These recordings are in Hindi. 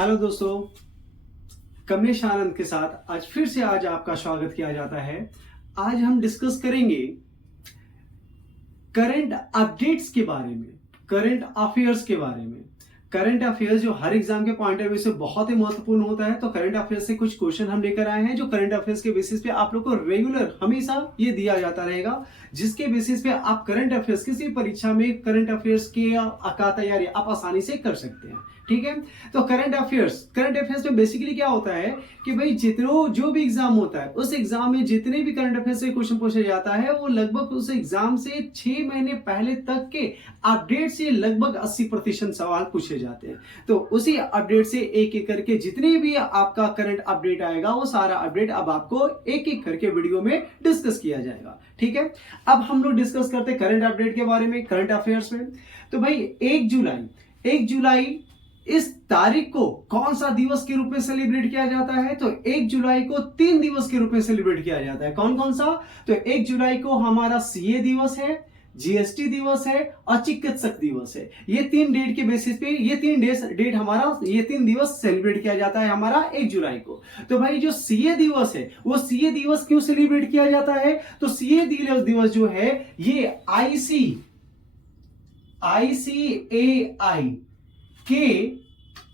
हेलो दोस्तों, कमलेश आनंद के साथ आज आपका स्वागत किया जाता है। आज हम डिस्कस करेंगे करंट अपडेट्स के बारे में, करंट अफेयर्स के बारे में। करंट अफेयर्स जो हर एग्जाम के पॉइंट ऑफ व्यू से बहुत ही महत्वपूर्ण होता है। तो करंट अफेयर्स से कुछ क्वेश्चन हम लेकर आए हैं जो करंट अफेयर्स के बेसिस पे आप लोग को रेगुलर हमेशा ये दिया जाता रहेगा, जिसके बेसिस पे आप करंट अफेयर्स किसी परीक्षा में करंट अफेयर्स की का तैयारी आप आसानी से कर सकते हैं। ठीक है, तो करंट अफेयर्स में बेसिकली क्या होता है कि भाई जो भी एग्जाम होता है उस एग्जाम में जितने भी करंट अफेयर्स से क्वेश्चन पूछा जाता है वो लगभग उस एग्जाम से 6 महीने पहले तक के अपडेट से लगभग 80% सवाल पूछे जाते हैं। तो उसी अपडेट से एक एक करके जितने भी आपका करंट अपडेट आएगा वो सारा अपडेट अब आपको एक एक करके वीडियो में डिस्कस किया जाएगा। ठीक है, अब हम लोग डिस्कस करते हैं करंट अपडेट के बारे में, करंट अफेयर्स में। तो भाई 1 जुलाई इस तारीख को कौन सा दिवस के रूप में सेलिब्रेट किया जाता है? तो 1 जुलाई को 3 दिवस के रूप में सेलिब्रेट किया जाता है। कौन कौन सा? तो 1 जुलाई को हमारा सीए दिवस है, जीएसटी दिवस है और चिकित्सक दिवस है। ये 3 डेट के बेसिस पे ये 3 दिवस सेलिब्रेट किया जाता है हमारा 1 जुलाई को। तो भाई जो सीए दिवस है वो सीए दिवस क्यों सेलिब्रेट किया जाता है? तो सीए दिवस जो है ये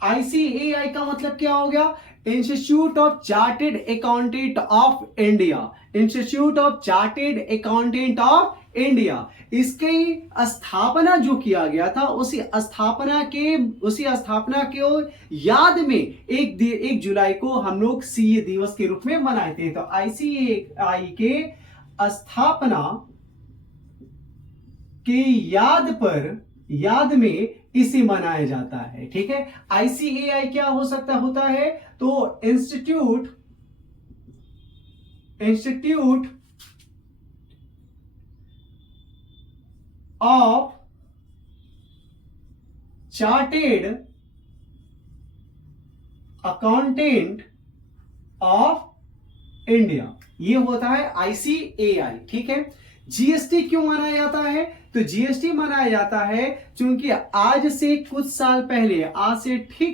आईसीएआई का मतलब क्या हो गया? Institute of chartered accountant of India. Institute of chartered accountant of India, इसकी स्थापना जो किया गया था उसी स्थापना के याद में 1 जुलाई को हम लोग सीए दिवस के रूप में मनाए थे। तो आईसीएआई के स्थापना के याद में इसे मनाया जाता है। ठीक है, आईसीएआई क्या होता है? तो institute of chartered accountant of India, ये होता है आईसीएआई। ठीक है, जीएसटी क्यों मनाया जाता है? तो जीएसटी मनाया जाता है क्योंकि आज से ठीक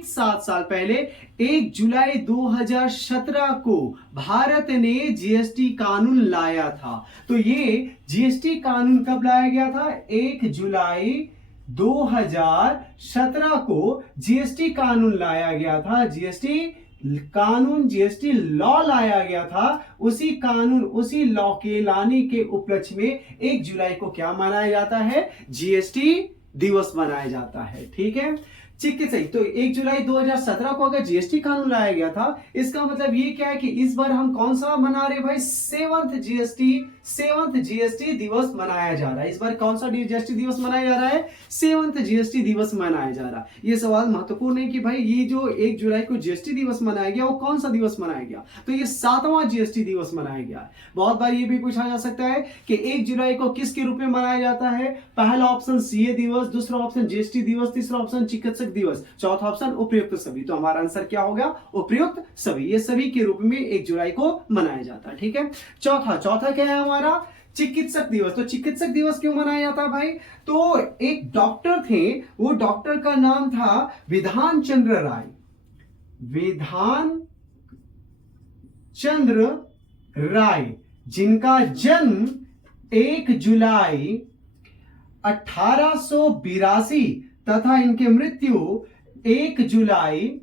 7 साल पहले 1 जुलाई 2017 को भारत ने जीएसटी कानून लाया था। तो ये जीएसटी कानून कब लाया गया था? 1 जुलाई 2017 को जीएसटी कानून लाया गया था। जीएसटी लॉ लाया गया था। उसी लॉ के लाने के उपलक्ष्य में 1 जुलाई को क्या मनाया जाता है? जीएसटी दिवस मनाया जाता है। ठीक है, चिकित्सक, तो 1 जुलाई 2017 को अगर जीएसटी कानून लाया गया था, इसका मतलब ये क्या है कि इस बार हम कौन सा मना रहे भाई? 7th जीएसटी दिवस मनाया जा रहा है। इस बार कौन सा जीएसटी दिवस मनाया जा रहा है? 7th जीएसटी दिवस मनाया जा रहा है। ये सवाल महत्वपूर्ण है कि भाई ये जो 1 जुलाई को जीएसटी दिवस मनाया गया वो कौन सा दिवस मनाया गया? तो ये 7वां जीएसटी दिवस मनाया गया है। बहुत बार ये भी पूछा जा सकता है कि 1 जुलाई को किसके रूप में मनाया जाता है? पहला ऑप्शन सीए दिवस, दूसरा ऑप्शन जीएसटी दिवस, तीसरा ऑप्शन चिकित्सक दिवस, चौथा ऑप्शन उपर्युक्त सभी। तो हमारा आंसर क्या हो गया? उपर्युक्त सभी। ये सभी के रूप में 1 जुलाई को मनाया जाता है। ठीक है, चौथा क्या है हमारा? चिकित्सक दिवस। तो चिकित्सक दिवस क्यों मनाया जाता है भाई? तो एक डॉक्टर थे, वो डॉक्टर का नाम था विधान चंद्र राय, जिनका जन्म 1 जुलाई 1882 तथा इनकी मृत्यु 1 जुलाई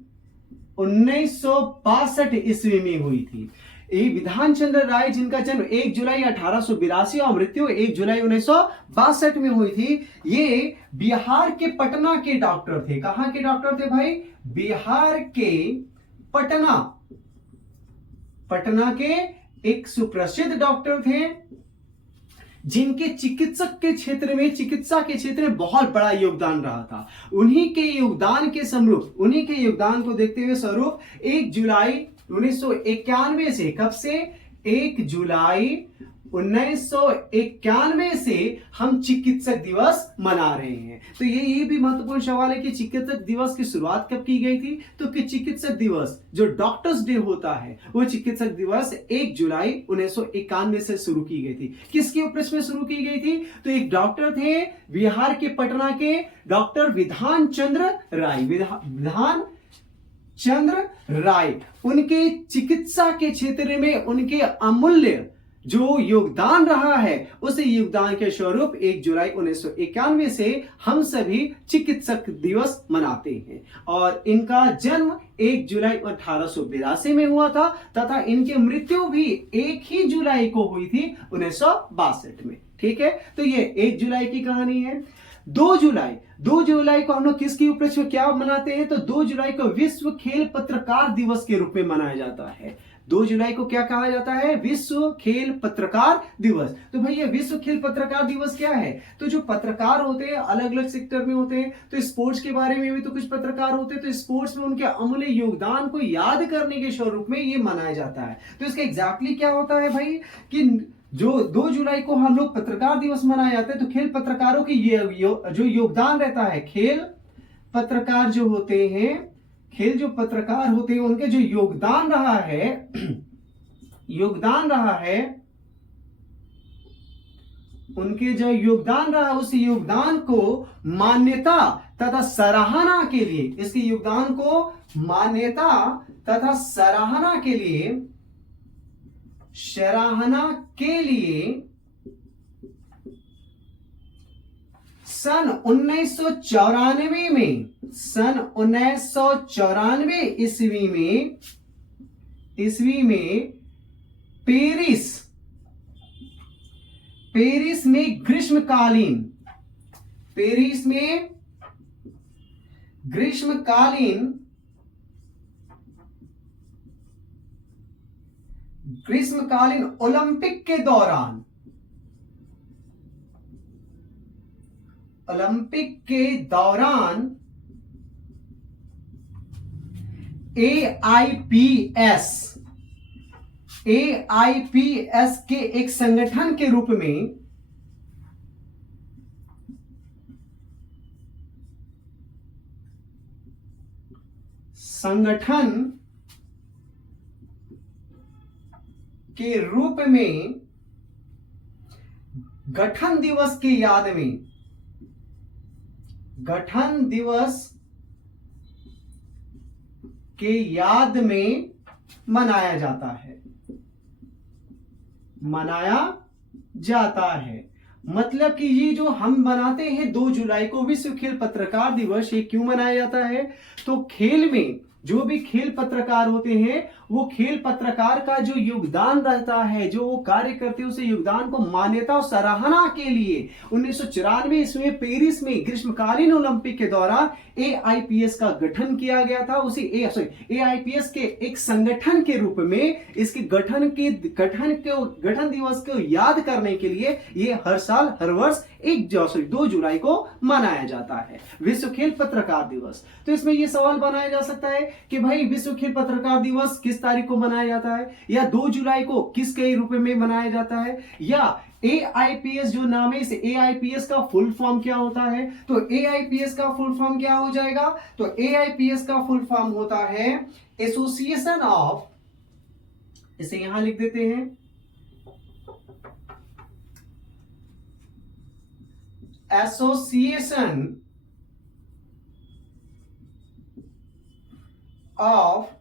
1962 ईस्वी में हुई थी। विधान चंद्र राय, जिनका जन्म 1 जुलाई 1882 और मृत्यु 1 जुलाई 1962 में हुई थी, ये बिहार के पटना के डॉक्टर थे। कहां के डॉक्टर थे भाई? बिहार के पटना के एक सुप्रसिद्ध डॉक्टर थे, जिनके चिकित्सा के क्षेत्र में बहुत बड़ा योगदान रहा था। उन्हीं के योगदान को देखते हुए स्वरूप 1 जुलाई 1991 से, कब से? 1 जुलाई 1991 से हम चिकित्सक दिवस मना रहे हैं। तो ये भी महत्वपूर्ण सवाल है कि चिकित्सक दिवस की शुरुआत कब की गई थी? तो कि चिकित्सक दिवस जो डॉक्टर्स डे होता है वो चिकित्सक दिवस 1 जुलाई 1991 से शुरू की गई थी। किसके उपलक्ष्य में शुरू की गई थी? तो एक डॉक्टर थे बिहार के पटना के, डॉक्टर विधान चंद्र राय। विधान चंद्र राय, उनके चिकित्सा के क्षेत्र में उनके अमूल्य जो योगदान रहा है, उस योगदान के स्वरूप 1 जुलाई 1991 से हम सभी चिकित्सक दिवस मनाते हैं। और इनका जन्म 1 जुलाई 1882 में हुआ था तथा इनकी मृत्यु भी 1 ही जुलाई को हुई थी 1962 में। ठीक है, तो ये 1 जुलाई की कहानी है। 2 जुलाई को हम लोग किसके उपलक्ष्य में क्या मनाते हैं? तो 2 जुलाई को विश्व खेल पत्रकार दिवस के रूप में मनाया जाता है। 2 जुलाई को क्या कहा जाता है? विश्व खेल पत्रकार दिवस। तो भैया विश्व खेल पत्रकार दिवस क्या है? तो जो पत्रकार होते हैं अलग अलग सेक्टर में होते हैं, तो स्पोर्ट्स के बारे में भी तो कुछ पत्रकार होते हैं, तो स्पोर्ट्स में उनके अमूल्य योगदान को याद करने के स्वरूप में ये मनाया जाता है। तो इसका एग्जैक्टली क्या होता है भाई कि जो 2 जुलाई को हम लोग पत्रकार दिवस मनाया जाता है, तो खेल पत्रकारों की जो योगदान रहता है, खेल पत्रकार जो होते हैं, खेल जो पत्रकार होते हैं उनके जो योगदान रहा है उनके जो योगदान रहा, उस योगदान को मान्यता तथा सराहना के लिए, इसके योगदान को मान्यता तथा सराहना के लिए सन 1994 ईस्वी में पेरिस में ग्रीष्मकालीन ओलंपिक के दौरान AIPS के एक संगठन के रूप में गठन दिवस के याद में मनाया जाता है। मतलब कि ये जो हम मनाते हैं 2 जुलाई को विश्व खेल पत्रकार दिवस, ये क्यों मनाया जाता है? तो खेल में जो भी खेल पत्रकार होते हैं, वो खेल पत्रकार का जो योगदान रहता है, जो वो कार्य करते हैं, उस योगदान को मान्यता और सराहना के लिए 1994 ईस्वी में पेरिस में ग्रीष्मकालीन ओलंपिक के दौरान AIPS का गठन किया गया था। उसी AIPS के एक संगठन के रूप में इसके गठन दिवस को याद करने के लिए ये हर वर्ष 2 जुलाई को मनाया जाता है, विश्व खेल पत्रकार दिवस। तो इसमें यह सवाल बनाया जा सकता है कि भाई विश्व खेल पत्रकार दिवस किस तारीख को मनाया जाता है, या 2 जुलाई को किसके रूप में मनाया जाता है, या AIPS जो नाम है, इस AIPS का फुल फॉर्म क्या होता है? तो AIPS का फुल फॉर्म क्या हो जाएगा? तो AIPS का फुल फॉर्म होता है एसोसिएशन ऑफ, इसे यहां लिख देते हैं, association of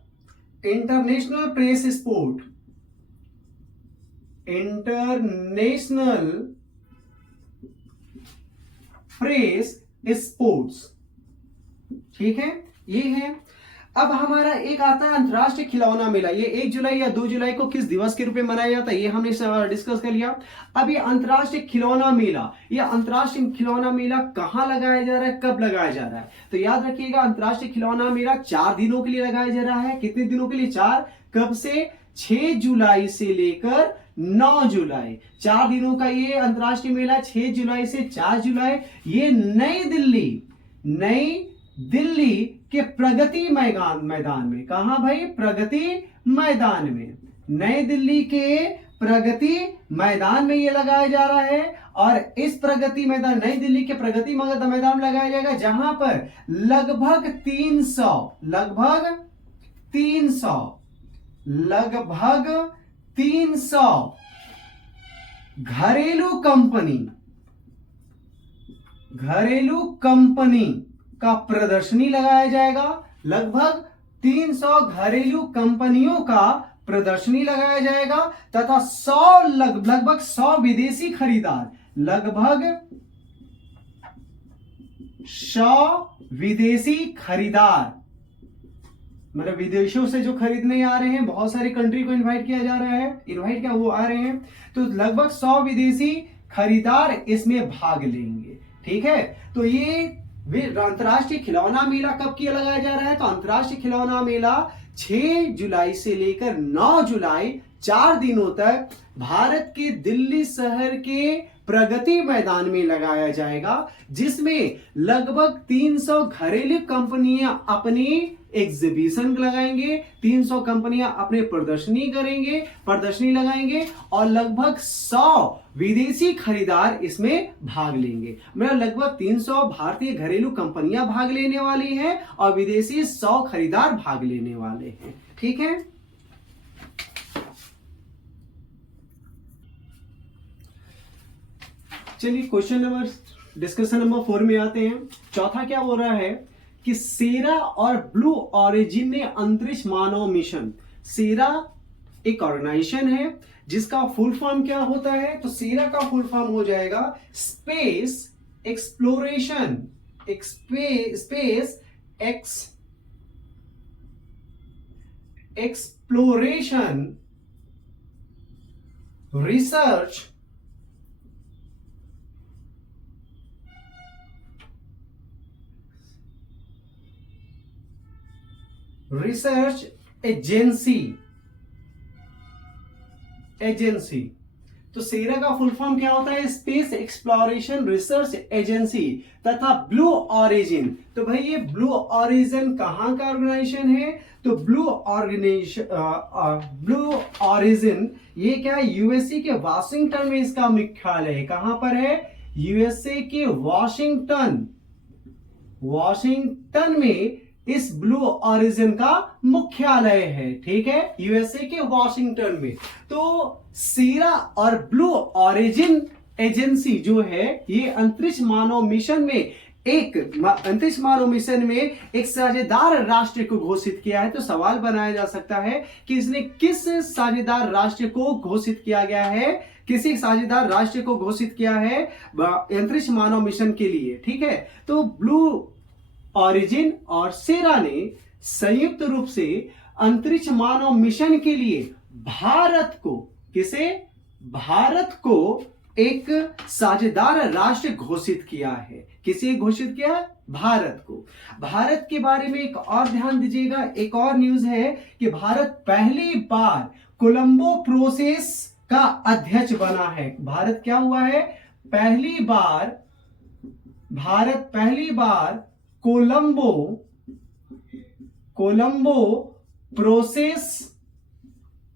international press sport, international press sports. ठीक है, ये है। अब हमारा एक आता है अंतरराष्ट्रीय खिलौना मेला। ये 1 जुलाई या 2 जुलाई को किस दिवस के रूप में मनाया जाता है, ये हमने डिस्कस कर लिया। अब ये अंतरराष्ट्रीय खिलौना मेला, ये अंतरराष्ट्रीय खिलौना मेला कहां लगाया जा रहा है, कब लगाया जा रहा है? तो याद रखिएगा, अंतरराष्ट्रीय खिलौना मेला 4 दिनों के लिए लगाया जा रहा है। कितने दिनों के लिए? 4। कब से? 6 जुलाई से लेकर 9 जुलाई, 4 दिनों का ये अंतरराष्ट्रीय मेला 6 जुलाई से 4 जुलाई। ये नई दिल्ली के प्रगति मैदान में, कहा भाई? प्रगति मैदान में, नई दिल्ली के प्रगति मैदान में ये लगाया जा रहा है। और इस प्रगति मैदान, नई दिल्ली के प्रगति मैदान में लगाया जाएगा, जहां पर लगभग 300 घरेलू कंपनी का प्रदर्शनी लगाया जाएगा। लगभग 300 घरेलू कंपनियों का प्रदर्शनी लगाया जाएगा तथा 100 लगभग 100 विदेशी खरीदार, लगभग 100 विदेशी खरीदार, मतलब विदेशों से जो खरीदने आ रहे हैं, बहुत सारी कंट्री को इनवाइट किया जा रहा है, इनवाइट क्या वो आ रहे हैं, तो लगभग 100 विदेशी खरीदार इसमें भाग लेंगे। ठीक है, तो ये अंतर्राष्ट्रीय खिलौना मेला कब किया लगाया जा रहा है, तो अंतर्राष्ट्रीय खिलौना मेला 6 जुलाई से लेकर 9 जुलाई 4 दिनों तक भारत के दिल्ली शहर के प्रगति मैदान में लगाया जाएगा, जिसमें लगभग 300 घरेलू कंपनियां अपनी एग्जीबिशन लगाएंगे, 300 कंपनियां अपने प्रदर्शनी लगाएंगे और लगभग 100 विदेशी खरीदार इसमें भाग लेंगे। मतलब लगभग 300 भारतीय घरेलू कंपनियां भाग लेने वाली हैं और विदेशी 100 खरीदार भाग लेने वाले हैं। ठीक है, चलिए डिस्कशन नंबर 4 में आते हैं। चौथा क्या हो रहा है कि सेरा और ब्लू ऑरिजिन ने अंतरिक्ष मानव मिशन, सेरा एक ऑर्गेनाइजेशन है जिसका फुल फॉर्म क्या होता है, तो सेरा का फुल फॉर्म हो जाएगा space exploration, exploration research agency. तो सेरा का फुल फॉर्म क्या होता है, स्पेस एक्सप्लोरेशन रिसर्च एजेंसी तथा ब्लू ऑरिजिन। तो भाई ये ब्लू ऑरिजिन कहां का ऑर्गेनाइजेशन है, तो ब्लू ऑरिजिन ये क्या है, यूएसए के वाशिंगटन में इसका मुख्यालय है। कहां पर है, यूएसए के वाशिंगटन में इस ब्लू ऑरिजिन का मुख्यालय है। ठीक है, यूएसए के वाशिंगटन में। तो सेरा और ब्लू ऑरिजिन एजेंसी जो है ये अंतरिक्ष मानव मिशन में एक साझेदार राष्ट्र को घोषित किया है। तो सवाल बनाया जा सकता है कि इसने किस साझेदार राष्ट्र को घोषित किया गया है, किसी साझेदार राष्ट्र को घोषित किया है अंतरिक्ष मानव मिशन के लिए। ठीक है, तो ब्लू ऑरिजिन और सेरा ने संयुक्त रूप से अंतरिक्ष मानव मिशन के लिए भारत को एक साझेदार राष्ट्र घोषित किया है। किसे घोषित किया, भारत को। भारत के बारे में एक और ध्यान दीजिएगा, एक और न्यूज है कि भारत पहली बार कोलंबो प्रोसेस का अध्यक्ष बना है। भारत क्या हुआ है, भारत पहली बार कोलंबो प्रोसेस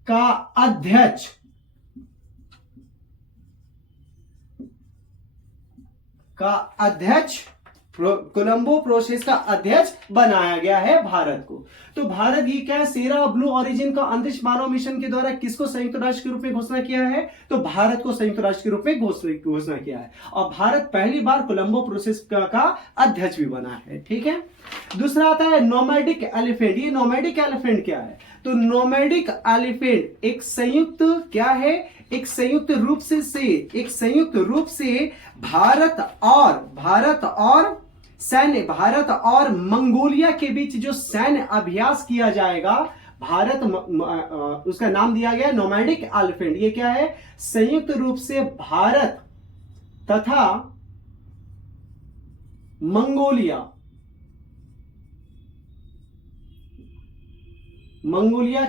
का अध्यक्ष कोलंबो प्रोसेस का अध्यक्ष बनाया गया है भारत को। तो भारत ये क्या है, सेरा और ब्लू ऑरिजिन का अंतरिक्ष मानव मिशन के द्वारा किसको संयुक्त राष्ट्र के रूप में घोषणा किया है, तो भारत को संयुक्त राष्ट्र के रूप में घोषणा किया है और भारत पहली बार कोलंबो प्रोसेस का अध्यक्ष भी बना है। ठीक है, दूसरा आता है नोमैडिक एलिफेंट। ये नोमैडिक एलिफेंट क्या है, तो नोमैडिक एलिफेंट एक संयुक्त रूप से भारत और मंगोलिया के बीच जो सैन्य अभ्यास किया जाएगा, उसका नाम दिया गया नोमैडिक एलिफेंट। ये क्या है, संयुक्त रूप से भारत तथा मंगोलिया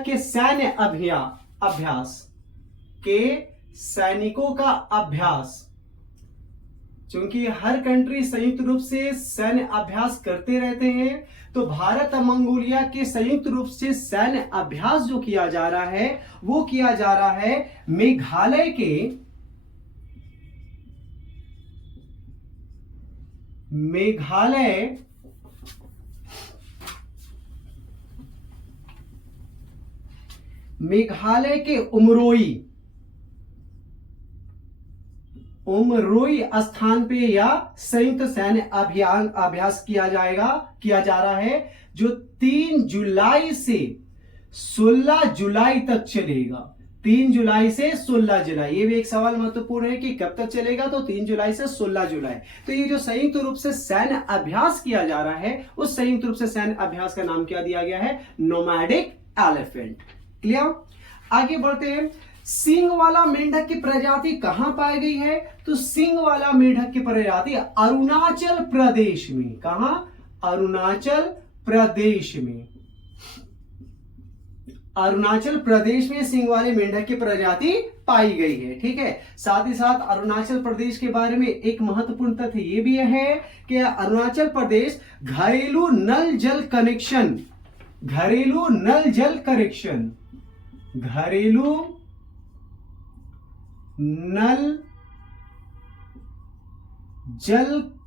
के सैन्य अभ्यास के सैनिकों का अभ्यास, क्योंकि हर कंट्री संयुक्त रूप से सैन्य अभ्यास करते रहते हैं, तो भारत और मंगोलिया के संयुक्त रूप से सैन्य अभ्यास जो किया जा रहा है वो किया जा रहा है मेघालय के उमरोई स्थान पे या संयुक्त सैन्य अभ्यास किया जा रहा है, जो 3 जुलाई से 16 जुलाई तक चलेगा। 3 जुलाई से 16 जुलाई, ये भी एक सवाल महत्वपूर्ण है कि कब तक चलेगा, तो 3 जुलाई से 16 जुलाई। तो ये जो संयुक्त रूप से सैन्य अभ्यास किया जा रहा है, उस संयुक्त रूप से सैन्य अभ्यास का नाम क्या दिया गया है? Nomadic elephant. क्लियर? आगे बढ़ते हैं। सींग वाला मेंढक की प्रजाति कहां पाई गई है? तो सींग वाला मेंढक की प्रजाति अरुणाचल प्रदेश में। कहां? अरुणाचल प्रदेश में। अरुणाचल प्रदेश में सींग वाले मेंढक की प्रजाति पाई गई है। ठीक है। साथ ही साथ अरुणाचल प्रदेश के बारे में एक महत्वपूर्ण तथ्य ये भी है कि अरुणाचल प्रदेश घरेलू नल जल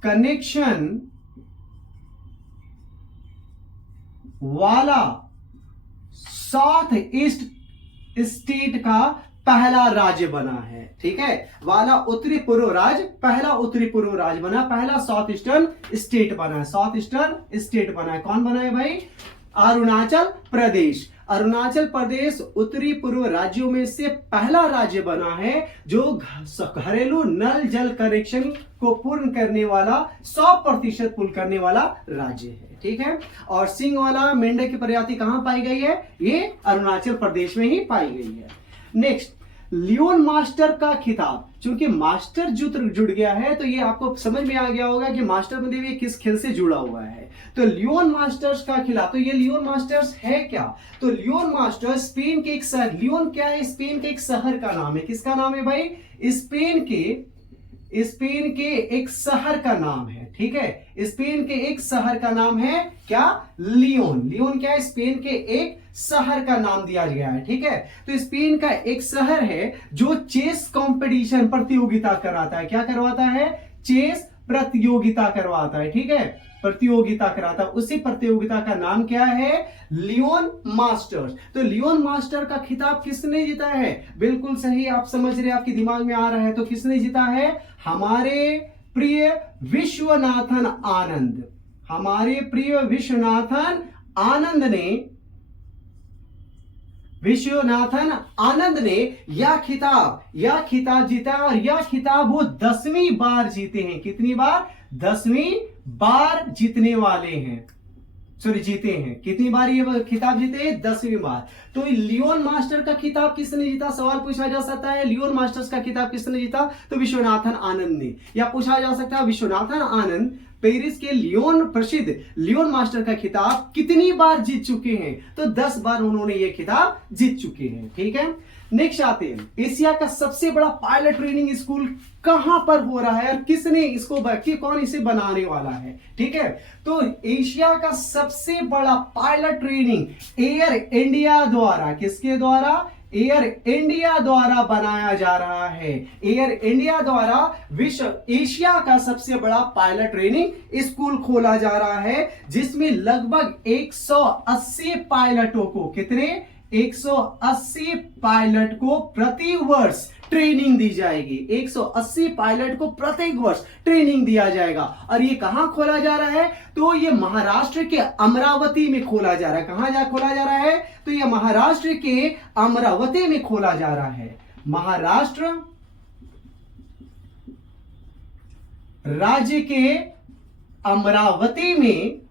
कनेक्शन वाला साउथ ईस्ट स्टेट का पहला राज्य बना है। ठीक है। वाला उत्तरी पूर्व राज्य, पहला उत्तरी पूर्व राज्य बना, पहला साउथ ईस्टर्न स्टेट बना है। साउथ ईस्टर्न स्टेट बना है। कौन बना है भाई? अरुणाचल प्रदेश। अरुणाचल प्रदेश उत्तरी पूर्व राज्यों में से पहला राज्य बना है जो घरेलू नल जल कनेक्शन को पूर्ण करने वाला 100% पूर्ण करने वाला राज्य है। ठीक है। और सींग वाला मेंढक की प्रजाति कहां पाई गई है? ये अरुणाचल प्रदेश में ही पाई गई है। नेक्स्ट, लियोन मास्टर का खिताब। चूंकि मास्टर जुड़ गया है तो ये आपको समझ में आ गया होगा कि मास्टर मतलब ये किस खेल से जुड़ा हुआ है। तो लियोन मास्टर्स का खिताब, तो ये लियोन मास्टर्स है क्या? तो लियोन मास्टर्स स्पेन के एक शहर, लियोन क्या है? स्पेन के एक शहर का नाम है। किसका नाम है भाई? स्पेन के एक शहर का नाम है। ठीक है। स्पेन के एक शहर का नाम है क्या? लियोन। लियोन क्या है? स्पेन के एक शहर का नाम दिया गया है। ठीक है। तो स्पेन का एक शहर है जो चेस कंपटीशन प्रतियोगिता कराता है। क्या करवाता है? चेस प्रतियोगिता करवाता है। ठीक है। प्रतियोगिता कराता है। उसी प्रतियोगिता का नाम क्या है? Leon Masters. तो लियोन मास्टर का खिताब किसने जीता है? बिल्कुल सही, आप समझ रहे, आपके दिमाग में आ रहा है। तो किसने जीता है? हमारे प्रिय विश्वनाथन आनंद। हमारे प्रिय विश्वनाथन आनंद ने यह खिताब जीता। और यह खिताब वो 10वीं बार जीते हैं। कितनी बार? 10वीं बार जीतने वाले हैं। जीते हैं। कितनी बार ये खिताब जीते हैं? 10वीं बार। तो लियोन मास्टर का खिताब किसने जीता? सवाल पूछा जा सकता है, लियोन मास्टर्स का खिताब किसने जीता? तो विश्वनाथन आनंद ने। या पूछा जा सकता है विश्वनाथन आनंद पेरिस के प्रसिद्ध लियोन मास्टर का खिताब कितनी बार जीत चुके हैं? तो 10 बार उन्होंने ये खिताब जीत चुके हैं। ठीक है। नेक्स्ट आते हैं, एशिया का सबसे बड़ा पायलट ट्रेनिंग स्कूल कहां पर हो रहा है और किसने इसको कौन इसे बनाने वाला है? ठीक है। तो एशिया का सबसे बड़ा पायलट ट्रेनिंग एयर इंडिया द्वारा, किसके द्वारा? एयर इंडिया द्वारा बनाया जा रहा है। एयर इंडिया द्वारा एशिया का सबसे बड़ा पायलट ट्रेनिंग स्कूल खोला जा रहा है, जिसमें लगभग 180 पायलटों को, कितने? 180 पायलट को प्रति वर्ष ट्रेनिंग दी जाएगी। 180 पायलट को प्रत्येक वर्ष ट्रेनिंग दिया जाएगा। और ये कहां खोला जा रहा है? तो ये महाराष्ट्र के अमरावती में खोला जा रहा है। कहां खोला जा रहा है? तो ये महाराष्ट्र के अमरावती में खोला जा रहा है। महाराष्ट्र राज्य के अमरावती में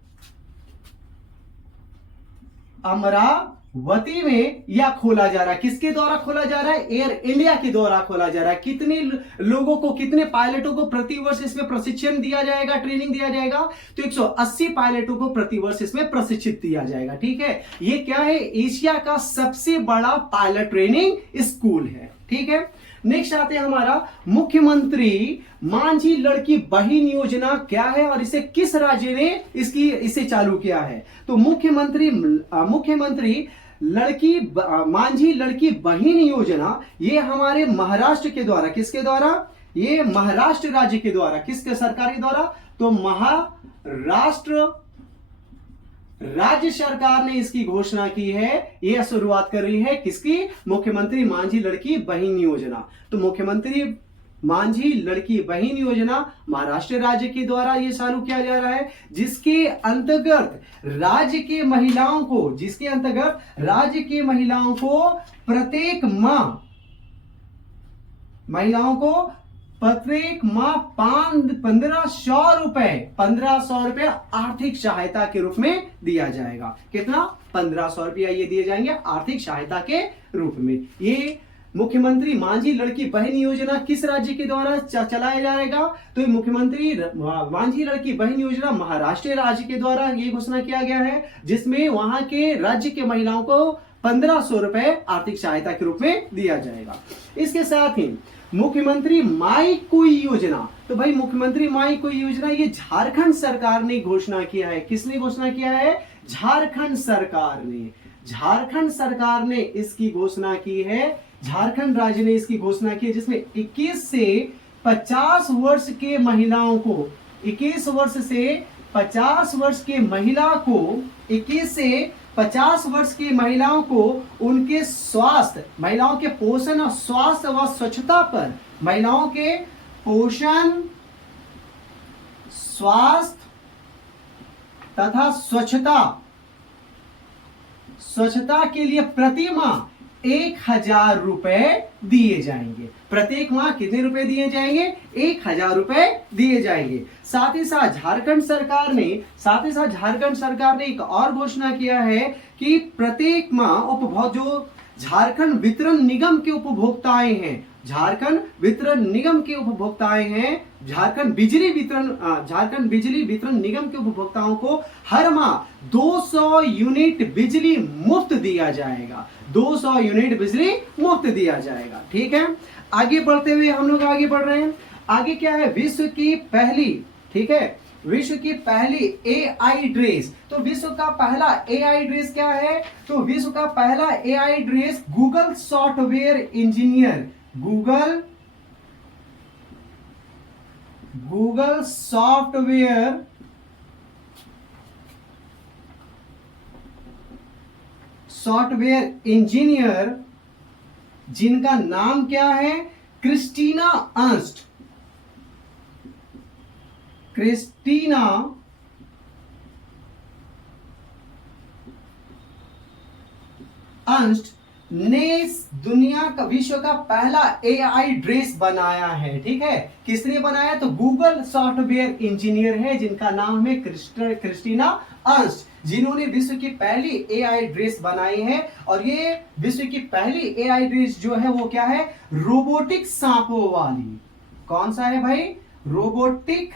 यह खोला जा रहा है। किसके द्वारा खोला जा रहा है? एयर इंडिया के द्वारा खोला जा रहा है। कितने लोगों को, कितने पायलटों को प्रतिवर्ष इसमें प्रशिक्षण दिया जाएगा, ट्रेनिंग दिया जाएगा? तो 180 पायलटों को प्रतिवर्ष इसमें प्रशिक्षित दिया जाएगा। ठीक है। ये क्या है? एशिया का सबसे बड़ा पायलट ट्रेनिंग स्कूल है। ठीक है। नेक्स्ट आते हैं हमारा मुख्यमंत्री मांझी लड़की बहन योजना क्या है और इसे किस राज्य ने इसे चालू किया है? तो मुख्यमंत्री मांझी लड़की बहन योजना ये हमारे महाराष्ट्र के द्वारा, किसके द्वारा? ये महाराष्ट्र राज्य के द्वारा, किसके सरकार के द्वारा? तो महाराष्ट्र राज्य सरकार ने इसकी घोषणा की है। यह शुरुआत कर रही है किसकी? मुख्यमंत्री मांझी लड़की बहन योजना। तो मुख्यमंत्री मांझी लड़की बहन योजना महाराष्ट्र राज्य के द्वारा ये चालू किया जा रहा है, जिसके अंतर्गत राज्य के महिलाओं को प्रत्येक माह 1500 रुपए आर्थिक सहायता के रूप में दिया जाएगा। कितना? 1500 रुपया ये दिए जाएंगे आर्थिक सहायता के रूप में। ये मुख्यमंत्री मांझी लड़की बहन योजना किस राज्य के द्वारा चलाया जाएगा? तो ये मुख्यमंत्री मांझी लड़की बहन योजना महाराष्ट्र राज्य के द्वारा ये घोषणा किया गया है, जिसमें वहां के राज्य के महिलाओं को 1500 रुपए आर्थिक सहायता के रूप में दिया जाएगा। इसके साथ ही मुख्यमंत्री माई कोई योजना, तो भाई मुख्यमंत्री माई कोई योजना ये झारखंड सरकार ने घोषणा किया है। किसने घोषणा किया है? झारखंड सरकार ने इसकी घोषणा की है। झारखंड राज्य ने इसकी घोषणा की है, जिसमें 21 से 50 वर्ष के महिलाओं को 21 वर्ष से 50 वर्ष के महिला को 21 से 50 वर्ष की महिलाओं को उनके स्वास्थ्य, महिलाओं के पोषण और स्वास्थ्य व स्वच्छता पर, महिलाओं के पोषण, स्वास्थ्य तथा स्वच्छता के लिए प्रति माह 1000 रुपए दिए जाएंगे। प्रत्येक माह कितने रुपए दिए जाएंगे? 1000 रुपए दिए जाएंगे। साथ ही साथ झारखंड सरकार ने एक और घोषणा किया है कि प्रत्येक माह जो झारखंड वितरण निगम के उपभोक्ताएं हैं, झारखंड बिजली वितरण निगम के उपभोक्ताओं को हर माह 200 यूनिट बिजली मुफ्त दिया जाएगा। 200 यूनिट बिजली मुफ्त दिया जाएगा। ठीक है, आगे बढ़ते हुए हम लोग आगे बढ़ रहे हैं। आगे क्या है? विश्व की पहली AI ड्रेस। तो विश्व का पहला AI ड्रेस क्या है? तो विश्व का पहला AI dress Google software engineer software engineer जिनका नाम क्या है? क्रिस्टीना अंस्ट ने विश्व का पहला AI ड्रेस बनाया है। ठीक है, किसने बनाया? तो गूगल सॉफ्टवेयर इंजीनियर है, जिनका नाम है क्रिस्टीना अंस्ट, जिन्होंने विश्व की पहली AI ड्रेस बनाई है। और ये विश्व की पहली AI ड्रेस जो है वो क्या है? रोबोटिक सांपों वाली। कौन सा है भाई? रोबोटिक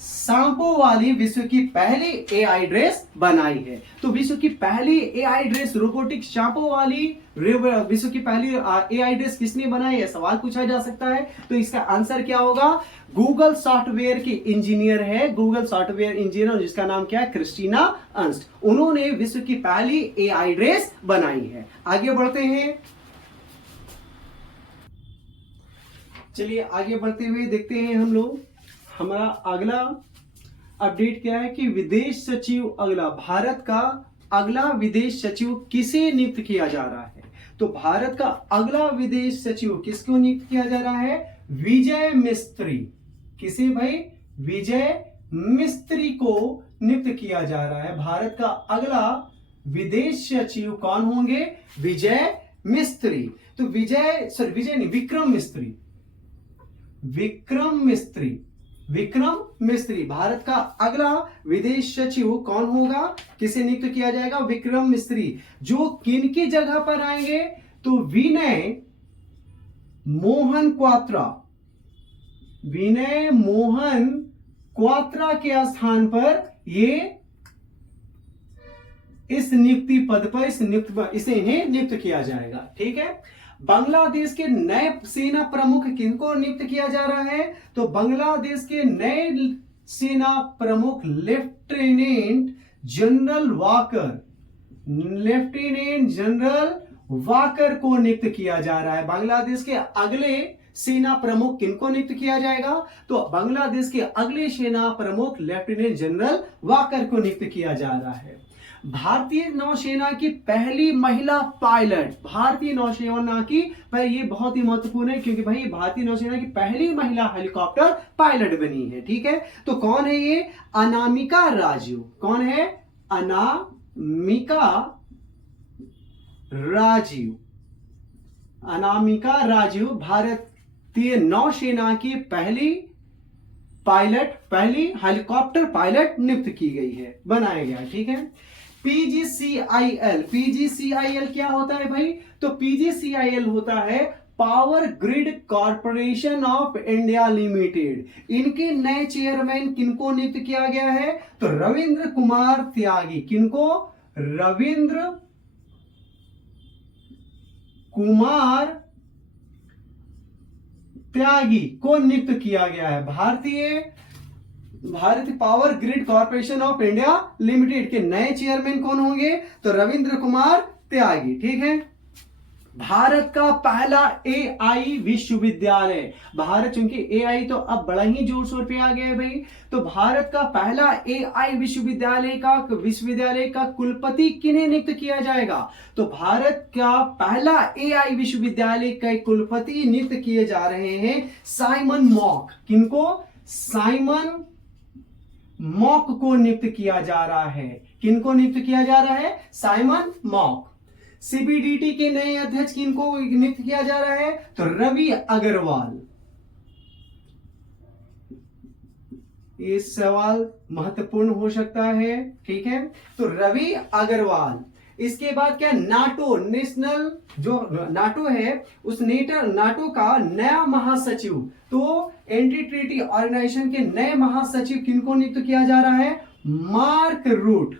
सांपों वाली विश्व की पहली AI ड्रेस बनाई है। तो विश्व की पहली AI ड्रेस रोबोटिक सांपों वाली विश्व की पहली AI ड्रेस किसने बनाई है? सवाल पूछा जा सकता है। तो इसका आंसर क्या होगा? गूगल सॉफ्टवेयर की इंजीनियर है, गूगल सॉफ्टवेयर इंजीनियर, जिसका नाम क्या है? क्रिस्टीना अंस्ट। उन्होंने विश्व की पहली AI ड्रेस बनाई है। आगे बढ़ते हैं, चलिए आगे बढ़ते हुए देखते हैं हम लोग। हमारा अगला अपडेट क्या है कि विदेश सचिव भारत का अगला विदेश सचिव किसे नियुक्त किया जा रहा है? तो भारत का अगला विदेश सचिव किसको नियुक्त किया जा रहा है? विजय मिस्त्री। किसे भाई? विजय मिस्त्री को नियुक्त किया जा रहा है। भारत का अगला विदेश सचिव कौन होंगे? विजय मिस्त्री। तो विक्रम मिस्त्री भारत का अगला विदेश सचिव कौन होगा? किसे नियुक्त किया जाएगा? विक्रम मिस्त्री, जो किनकी जगह पर आएंगे? तो विनय मोहन क्वात्रा के स्थान पर ये इस नियुक्ति पद पर इसे इन्हें नियुक्त किया जाएगा। ठीक है, बांग्लादेश के नए सेना प्रमुख किनको नियुक्त किया जा रहा है? तो बांग्लादेश के नए सेना प्रमुख लेफ्टिनेंट जनरल वाकर को नियुक्त किया जा रहा है। बांग्लादेश के अगले सेना प्रमुख किनको नियुक्त किया जाएगा? तो बांग्लादेश के अगले सेना प्रमुख लेफ्टिनेंट जनरल वाकर को नियुक्त किया जा रहा है। भारतीय नौसेना की पहली महिला पायलट, भारतीय नौसेना की, पर ये बहुत ही महत्वपूर्ण है क्योंकि भाई भारतीय नौसेना की पहली महिला हेलीकॉप्टर पायलट बनी है। ठीक है, तो कौन है ये? अनामिका राजू। कौन है? अनामिका राजू। अनामिका राजू भारतीय नौसेना की पहली पायलट, पहली हेलीकॉप्टर पायलट नियुक्त की गई है, बनाया गया। ठीक है, पीजीसीआईएल, पीजीसीआईएल क्या होता है भाई? तो पीजीसीआईएल होता है power grid corporation of India limited. इनके नए चेयरमैन किनको नियुक्त किया गया है? तो रविंद्र कुमार त्यागी। किनको? रविंद्र कुमार त्यागी को नियुक्त किया गया है। भारतीय power grid corporation of India limited के नए चेयरमैन कौन होंगे? तो रविंद्र कुमार त्यागी। ठीक है, भारत का पहला एआई विश्वविद्यालय, भारत, चूंकि एआई तो अब बड़ा ही जोर शोर पे आ गया है भाई, तो भारत का पहला एआई विश्वविद्यालय का कुलपति किन्हें नियुक्त किया जाएगा? तो भारत का पहला एआई विश्वविद्यालय के कुलपति नियुक्त किए जा रहे हैं साइमन मॉक। किनको? साइमन मॉक को नियुक्त किया जा रहा है। किनको नियुक्त किया जा रहा है? Simon mock. सीबीडीटी के नए अध्यक्ष किनको नियुक्त किया जा रहा है? तो रवि अग्रवाल। ये सवाल महत्वपूर्ण हो सकता है। ठीक है, तो रवि अग्रवाल। इसके बाद क्या? नाटो, नेशनल जो नाटो है उस नाटो का नया महासचिव, तो एंटी ट्रीटी ऑर्गेनाइजेशन के नए महासचिव किनको नियुक्त किया जा रहा है? Mark root.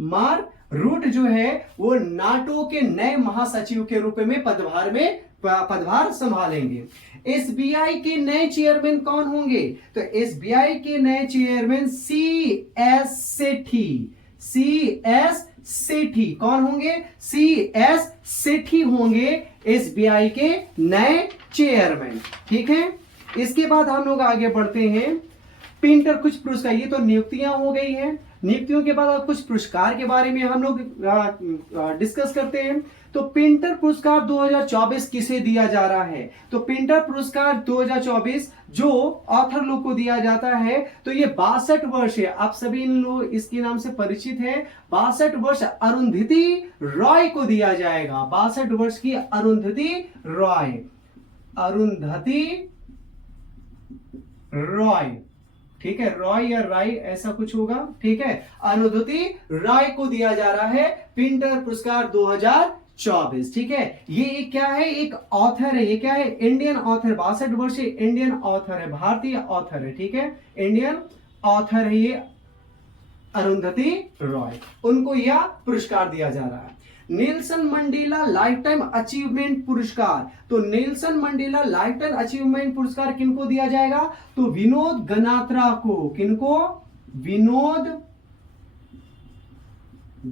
मार्क रूट जो है वो नाटो के नए महासचिव के रूप में पदभार संभालेंगे। एसबीआई के नए चेयरमैन कौन होंगे? तो एसबीआई के नए चेयरमैन सीएस सेठी। सीएस सेठी कौन होंगे? सीएस सेठी होंगे एसबीआई के नए चेयरमैन। ठीक है, इसके बाद हम लोग आगे बढ़ते हैं। पिंटर कुछ पुरस्कार, ये तो नियुक्तियां हो गई हैं। नियुक्तियों के बाद कुछ पुरस्कार के बारे में हम लोग डिस्कस करते हैं। तो पिंटर पुरस्कार 2024 किसे दिया जा रहा है? तो पिंटर पुरस्कार 2024 जो ऑथर लोग को दिया जाता है, तो ये 62 वर्ष है, आप सभी इन लोग इसके नाम से परिचित है, 62 वर्ष अरुंधति रॉय को दिया जाएगा। 62 वर्ष की अरुंधति रॉय, अरुंधति रॉय। ठीक है, रॉय या राय ऐसा कुछ होगा। ठीक है, अरुंधति रॉय को दिया जा रहा है पिंटर पुरस्कार 2024। ठीक है, ये क्या है? एक ऑथर है। ये क्या है? इंडियन ऑथर, 62 वर्षीय इंडियन ऑथर है, भारतीय ऑथर है। ठीक है, इंडियन ऑथर है ये अरुंधति रॉय, उनको यह पुरस्कार दिया जा रहा है। Nelson Mandela life time achievement पुरस्कार, तो Nelson Mandela life time achievement पुरस्कार किनको दिया जाएगा? तो विनोद गनात्रा को। किनको? विनोद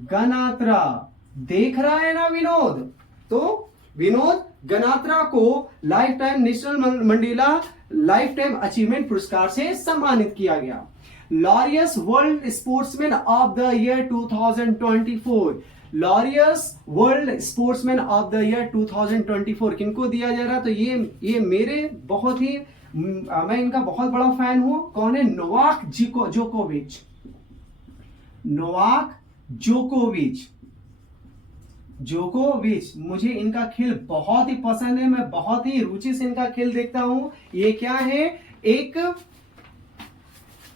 गनात्रा। देख रहा है ना विनोद? तो विनोद गनात्रा को life time national Mandela life time achievement पुरस्कार से सम्मानित किया गया। Laureus world sportsman of the year 2024, Laureus world sportsman of the year 2024 किनको दिया जा रहा? तो ये मेरे बहुत ही, मैं इनका बहुत बड़ा फैन हूं। कौन है? नोवाक जोकोविच। नोवाक जोकोविच, मुझे इनका खेल बहुत ही पसंद है, मैं बहुत ही रुचि से इनका खेल देखता हूं। ये क्या है? एक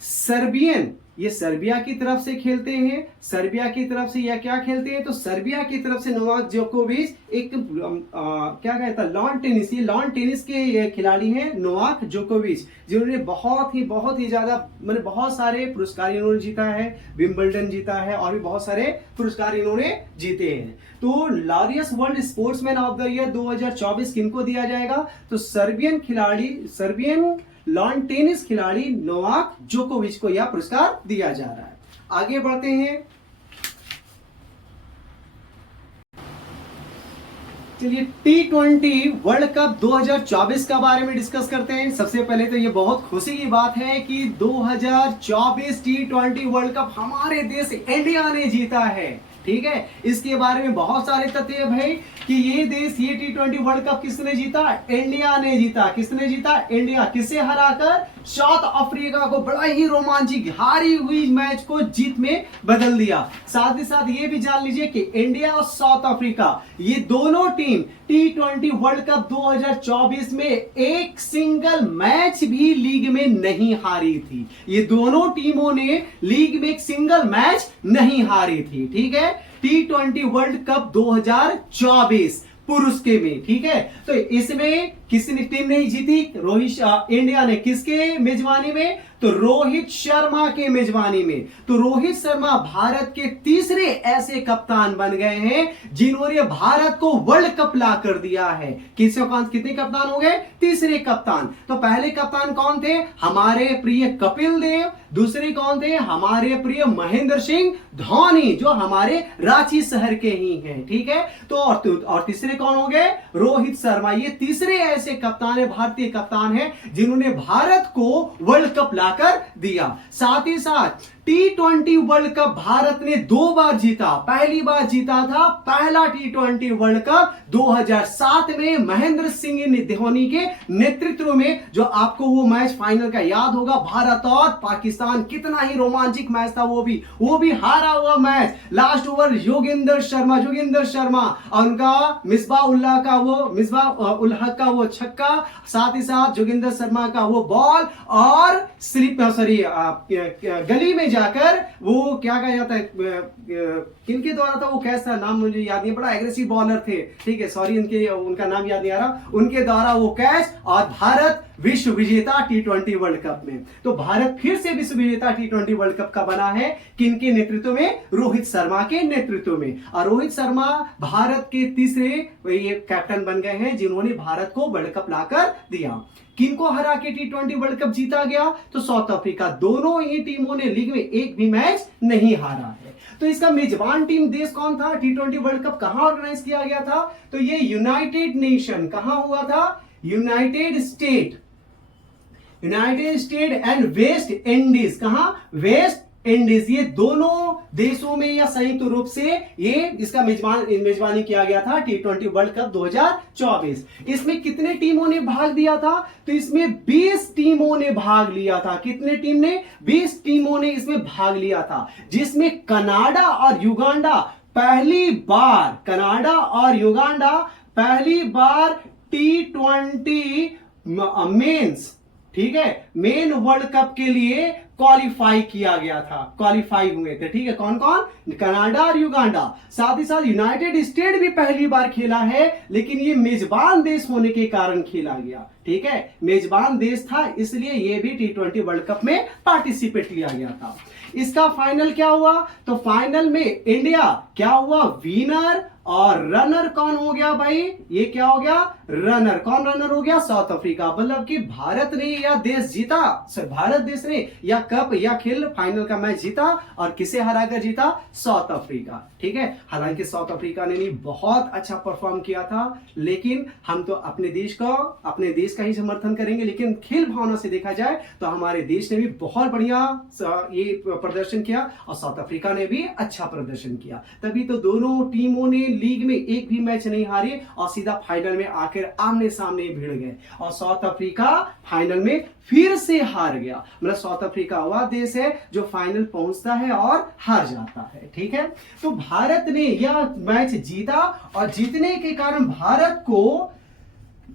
सर्बियन, ये सर्बिया की तरफ से खेलते हैं। सर्बिया की तरफ से या क्या खेलते हैं? तो सर्बिया की तरफ से नोवाक जोकोविच एक क्या कहता है, लॉन टेनिस, ये लॉन टेनिस के खिलाड़ी हैं नोवाक जोकोविच, जिन्होंने बहुत ही ज्यादा, मैंने बहुत सारे पुरस्कार इन्होंने जीता है, विंबलडन जीता है और भी बहुत सारे पुरस्कार इन्होंने जीते हैं। तो Laureus world sportsman of the year 2024 किनको दिया जाएगा? तो सर्बियन लॉन टेनिस खिलाड़ी नोवाक जोकोविच को यह पुरस्कार दिया जा रहा है। आगे बढ़ते हैं। चलिए T20 वर्ल्ड कप 2024 का बारे में डिस्कस करते हैं। सबसे पहले तो ये बहुत खुशी की बात है कि 2024 T20 वर्ल्ड कप हमारे देश इंडिया ने जीता है। ठीक है, इसके बारे में बहुत सारे तथ्य है भाई कि ये देश ये T20 वर्ल्ड कप किसने जीता? इंडिया ने जीता। किसने जीता? इंडिया। किसे हराकर? साउथ अफ्रीका को। बड़ा ही रोमांचक हारी हुई मैच को जीत में बदल दिया। साथ ही साथ ये भी जान लीजिए कि इंडिया और साउथ अफ्रीका ये दोनों टीम T20 वर्ल्ड कप 2024 में एक सिंगल मैच भी लीग में नहीं हारी थी। ये दोनों टीमों ने लीग में एक सिंगल मैच नहीं हारी थी। ठीक है, T20 वर्ल्ड कप 2024 पुरुष के में। ठीक है, तो इसमें किसने टीम नहीं जीती? इंडिया ने। किसके मेजबानी में? तो रोहित शर्मा के मेजबानी में। तो रोहित शर्मा भारत के तीसरे ऐसे कप्तान बन गए हैं जिन्होंने भारत को वर्ल्ड कप ला कर दिया है। कितने कप्तान हो गए? तीसरे कप्तान। तो पहले कप्तान कौन थे? हमारे प्रिय कपिल देव। दूसरे कौन थे? हमारे प्रिय महेंद्र सिंह धोनी, जो हमारे रांची शहर के ही हैं। ठीक है, तो और तीसरे कौन हो गए? रोहित शर्मा। ये तीसरे ऐसे कप्तान है, भारतीय कप्तान है जिन्होंने भारत को वर्ल्ड कप लाकर दिया। साथ ही साथ T20 वर्ल्ड कप भारत ने 2 बार जीता। पहली बार जीता था पहला T20 वर्ल्ड कप 2007 में महेंद्र सिंह धोनी के नेतृत्व में, जो आपको वो मैच फाइनल का याद होगा, भारत और पाकिस्तान। कितना ही रोमांचक मैच था वो भी हारा हुआ match. Last over Joginder Sharma और उनका मिसबाह उल हक का वो छक्का, साथ ही साथ जोगिंदर शर्मा का वो बॉल और गली में जाकर वो क्या कहा जाता है, किनके द्वारा था वो, कैसा नाम मुझे याद नहीं, बड़ा एग्रेसिव बॉलर थे। ठीक है, सॉरी उनका नाम याद नहीं आ रहा। उनके द्वारा वो कैच और भारत विश्व विजेता T20 वर्ल्ड कप में। तो भारत फिर से विश्व विजेता T20 वर्ल्ड कप का बना है। किनके नेतृत्व में? रोहित शर्मा के नेतृत्व में। और रोहित शर्मा भारत के तीसरे ये कैप्टन बन गए हैं जिन्होंने भारत को वर्ल्ड कप लाकर दिया। किनको हरा के T20 वर्ल्ड कप जीता गया? तो साउथ अफ्रीका। दोनों ही टीमों ने लीग में एक भी मैच नहीं हारा है। तो इसका मेजबान टीम देश कौन था? T20 वर्ल्ड कप कहां ऑर्गेनाइज किया गया था? तो ये यूनाइटेड नेशन। कहां हुआ था? United State and West Indies. कहां? West Indies. ये दोनों देशों में या संयुक्त रूप से ये इसका मेजबानी किया गया था T20 वर्ल्ड कप 2024। इसमें कितने टीमों ने भाग दिया था? तो इसमें 20 टीमों ने भाग लिया था। कितने टीम ने? 20 टीमों ने इसमें भाग लिया था, जिसमें कनाडा और युगांडा पहली बार T20 मेंस, ठीक है, मेन वर्ल्ड कप के लिए क्वालिफाई किया गया था, क्वालिफाई हुए थे। ठीक है, कौन कौन? कनाडा और युगांडा। साथ ही साथ यूनाइटेड स्टेट भी पहली बार खेला है, लेकिन ये मेजबान देश होने के कारण खेला गया। ठीक है, मेजबान देश था इसलिए ये भी T20 वर्ल्ड कप में पार्टिसिपेट लिया गया था। इसका फाइनल क्या हुआ? तो फाइनल में इंडिया क्या हुआ? विनर। और रनर कौन हो गया भाई? ये क्या हो गया? रनर। कौन रनर हो गया? South Africa. मतलब कि भारत ने या देश जीता, भारत देश ने या कप या खेल फाइनल का मैच जीता। और किसे हराकर जीता? South Africa. ठीक है, हालांकि साउथ अफ्रीका ने बहुत अच्छा परफॉर्म किया था, लेकिन हम तो अपने देश का ही समर्थन करेंगे। लेकिन खेल भावना से देखा जाए तो हमारे देश ने भी बहुत बढ़िया ये प्रदर्शन किया और साउथ अफ्रीका ने भी अच्छा प्रदर्शन किया। तभी तो दोनों टीमों ने लीग में एक भी मैच नहीं हारी और सीधा फाइनल में आकर आमने सामने भिड़ गए। और साउथ अफ्रीका फाइनल में फिर से हार गया। मतलब साउथ अफ्रीका वह देश है जो फाइनल पहुंचता है और हार जाता है। ठीक है, तो भारत ने यह मैच जीता और जीतने के कारण भारत को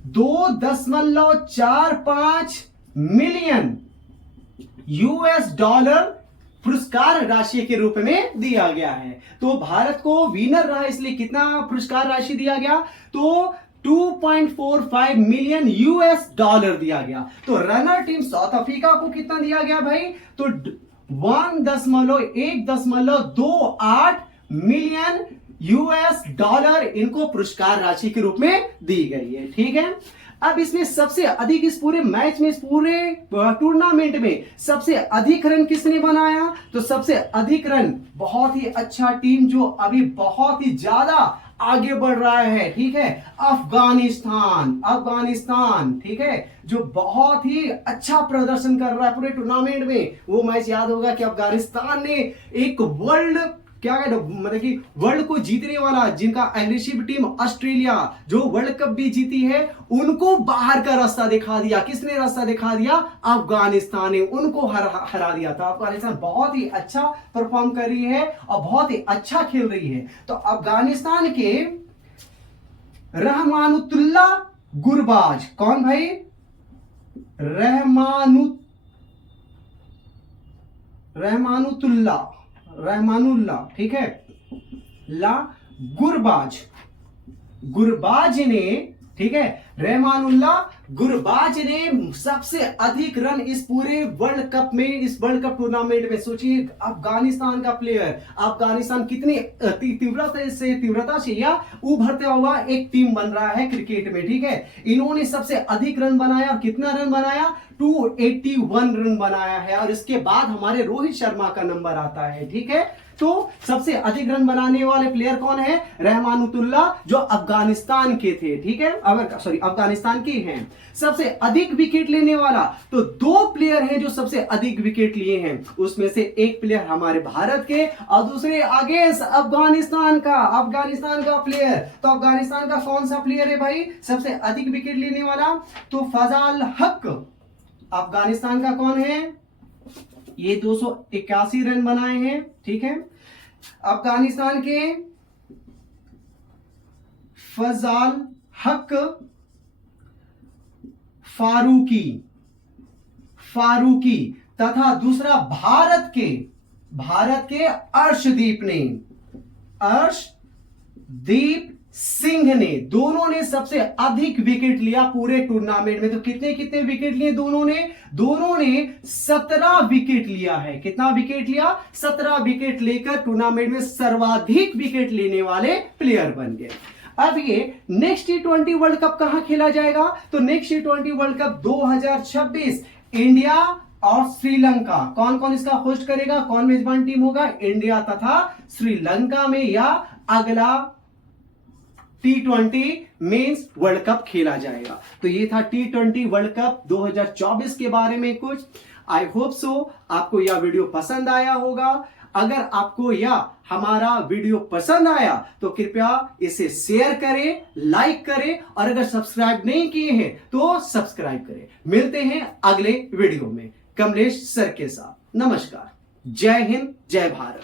$2.45 मिलियन पुरस्कार राशि के रूप में दिया गया है। तो भारत को विनर रहा, इसलिए कितना पुरस्कार राशि दिया गया? तो $2.45 मिलियन दिया गया। तो रनर टीम साउथ अफ्रीका को कितना दिया गया भाई? तो 1.28 मिलियन इनको पुरस्कार राशि के रूप में दी गई है। ठीक है, अब इसमें सबसे अधिक इस पूरे मैच में, इस पूरे टूर्नामेंट में सबसे अधिक रन किसने बनाया? तो सबसे अधिक रन बहुत ही अच्छा टीम जो अभी बहुत ही ज्यादा आगे बढ़ रहा है, ठीक है। अफगानिस्तान, ठीक है, जो बहुत ही अच्छा प्रदर्शन कर रहा है पूरे टूर्नामेंट में। वो मैच याद होगा कि अफगानिस्तान ने एक वर्ल्ड क्या कहते मतलब कि वर्ल्ड को जीतने वाला, जिनका एग्रेसिव टीम ऑस्ट्रेलिया जो वर्ल्ड कप भी जीती है, उनको बाहर का रास्ता दिखा दिया। किसने रास्ता दिखा दिया? अफगानिस्तान ने उनको हरा दिया था। अफगानिस्तान बहुत ही अच्छा परफॉर्म कर रही है और बहुत ही अच्छा खेल रही है। तो अफगानिस्तान के रहमानुल्लाह गुरबाज, कौन भाई? रहमानुल्लाह, ठीक है, गुरबाज ने, ठीक है, रहमानुल्लाह गुरबाज ने सबसे अधिक रन इस पूरे वर्ल्ड कप में, इस वर्ल्ड कप टूर्नामेंट में। सोचिए अफगानिस्तान का प्लेयर, अफगानिस्तान कितनी तीव्रता से या उभरता हुआ एक टीम बन रहा है क्रिकेट में, ठीक है। इन्होंने सबसे अधिक रन बनाया। कितना रन बनाया? 281 रन बनाया है। और इसके बाद हमारे रोहित शर्मा का नंबर आता है, ठीक है। तो सबसे अधिक रन बनाने वाले प्लेयर कौन है? रहमानुल्लाह, जो अफगानिस्तान के थे, ठीक है, अफगानिस्तान के हैं। सबसे अधिक विकेट लेने वाला, तो 2 प्लेयर हैं जो सबसे अधिक विकेट लिए हैं। उसमें से एक प्लेयर हमारे भारत के और दूसरे अगेंस्ट अफगानिस्तान का प्लेयर। तो अफगानिस्तान का कौन सा प्लेयर है भाई सबसे अधिक विकेट लेने वाला? तो फजाल हक अफगानिस्तान का कौन है? ये 281 रन बनाए हैं, ठीक है। अफगानिस्तान के फजाल हक फारूकी तथा दूसरा भारत के अर्शदीप सिंह ने, दोनों ने सबसे अधिक विकेट लिया पूरे टूर्नामेंट में। तो कितने विकेट लिए दोनों ने 17 विकेट लिया है। कितना विकेट लिया? 17 विकेट लेकर टूर्नामेंट में सर्वाधिक विकेट लेने वाले प्लेयर बन गए। अब ये नेक्स्ट T20 वर्ल्ड कप कहां खेला जाएगा? तो next T20 world cup 2026 India और श्रीलंका। कौन कौन इसका होस्ट करेगा? कौन मेजबान टीम होगा? इंडिया तथा श्रीलंका में या अगला T20 मेंस वर्ल्ड कप खेला जाएगा। तो ये था T20 वर्ल्ड कप 2024 के बारे में कुछ। आई होप सो आपको यह वीडियो पसंद आया होगा। अगर आपको यह हमारा वीडियो पसंद आया तो कृपया इसे शेयर करें, लाइक करें और अगर सब्सक्राइब नहीं किए हैं तो सब्सक्राइब करें। मिलते हैं अगले वीडियो में कमलेश सर के साथ। नमस्कार, जय हिंद, जय भारत।